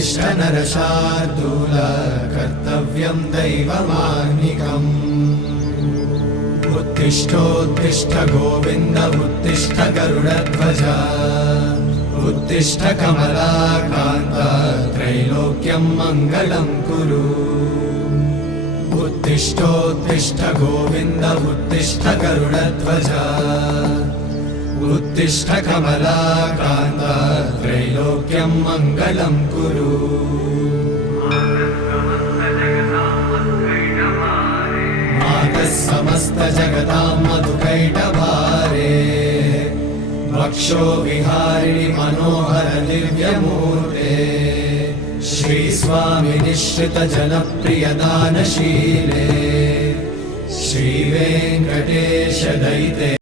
उत्तिष्ठ नरशार्दूल कर्तव्यं दैवमाह्निकम् उत्तिष्ठोत्तिष्ठ गोविन्द उत्तिष्ठ गरुडध्वज उत्तिष्ठ कमलाकान्त त्रैलोक्यं मङ्गलं कुरु उत्तिष्ठोत्तिष्ठ गोविन्द उत्तिष्ठ गरुडध्वज उत्तिष्ठ कमलाकान्त त्रैलोक्यं मङ्गलं कुरु मातः समस्त जगतां मधुकैटभारे वक्षो विहारिणि मनोहर दिव्यमूर्ते श्रीस्वामि निश्रित जनप्रिय दानशीले श्रीवेङ्कटेश दयिते